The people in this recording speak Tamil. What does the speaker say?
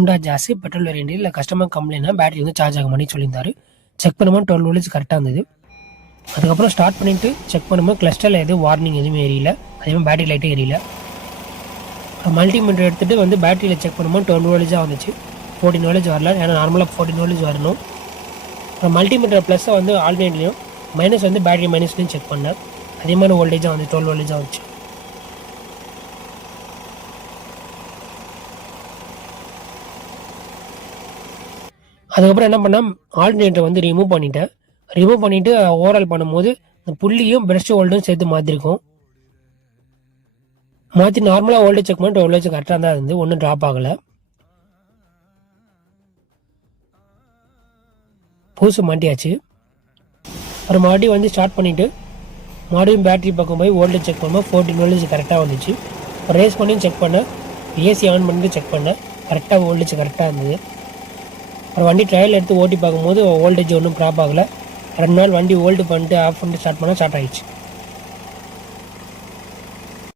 ஹோண்டா ஜாஸ் பெட்ரோல் வேரியண்ட் இல்லை கஸ்டமர் கம்ப்ளைண்ட்னா பேட்டரி வந்து சார்ஜ் ஆக மாதிரி சொல்லியிருந்தாரு. செக் பண்ணும்போது 12 வோல்ட்ஸ் கரெக்டாக இருந்தது. அதுக்கப்புறம் ஸ்டார்ட் பண்ணிவிட்டு செக் பண்ணும்போது கிளஸ்டரில் எதுவும் வார்னிங் எதுவுமே எரியல, அதேமாதிரி பேட்டரி லைட்டும் எரியல. மல்டிமீட்டர் எடுத்துகிட்டு வந்து பேட்டரியில் செக் பண்ணும்போது 12 வோல்ட்ஸாக வந்துச்சு, 14 வோல்ட்ஸ் வரல. ஏன்னா நார்மலாக 14 வோல்ட்ஸ் வரணும். அப்புறம் மல்டிமீட்டர் ப்ளஸ்ஸை வந்து ஆல்டர்னேட்லையும் மைனஸ் வந்து பேட்டரி மைனஸ்லையும் செக் பண்ணேன். அதே மாதிரி வோல்டேஜாக வந்து 12 வோல்டேஜாக வந்துச்சு. அதுக்கப்புறம் என்ன பண்ணேன், ஆல்டர்னேட்டரை வந்து ரிமூவ் பண்ணிவிட்டு ஓவரால் பண்ணும்போது இந்த புள்ளியும் பிரஷ் ஹோல்டும் சேர்த்து மாற்றிருக்கோம். மாற்றி நார்மலாக வோல்டேஜ் செக் பண்ணி 12 வோல்டேஜ் கரெக்டாக தான் இருந்து ஒன்றும் ட்ராப் ஆகலை. பூசு மாட்டியாச்சு. அப்புறம் மறுபடியும் வந்து ஸ்டார்ட் பண்ணிவிட்டு மறுபடியும் பேட்டரி பக்கம் போய் வோல்டேஜ் செக் பண்ணும்போது 14 வோல்டேஜ் கரெக்டாக வந்துச்சு. ரேஸ் பண்ணி செக் பண்ணேன், ஏசி ஆன் பண்ணிட்டு செக் பண்ணேன், கரெக்டாக வோல்டேஜ் கரெக்டாக இருந்தது. அப்புறம் வண்டி ட்ரையல் எடுத்து ஓட்டி பார்க்கும்போது வோல்டேஜ் ஒன்றும் ட்ராப் ஆகலை. 2 நாள் வண்டி ஓல்டு பண்ணிட்டு ஆஃப் பண்ணிட்டு ஸ்டார்ட் பண்ணால் ஸ்டார்ட் ஆகிடுச்சு.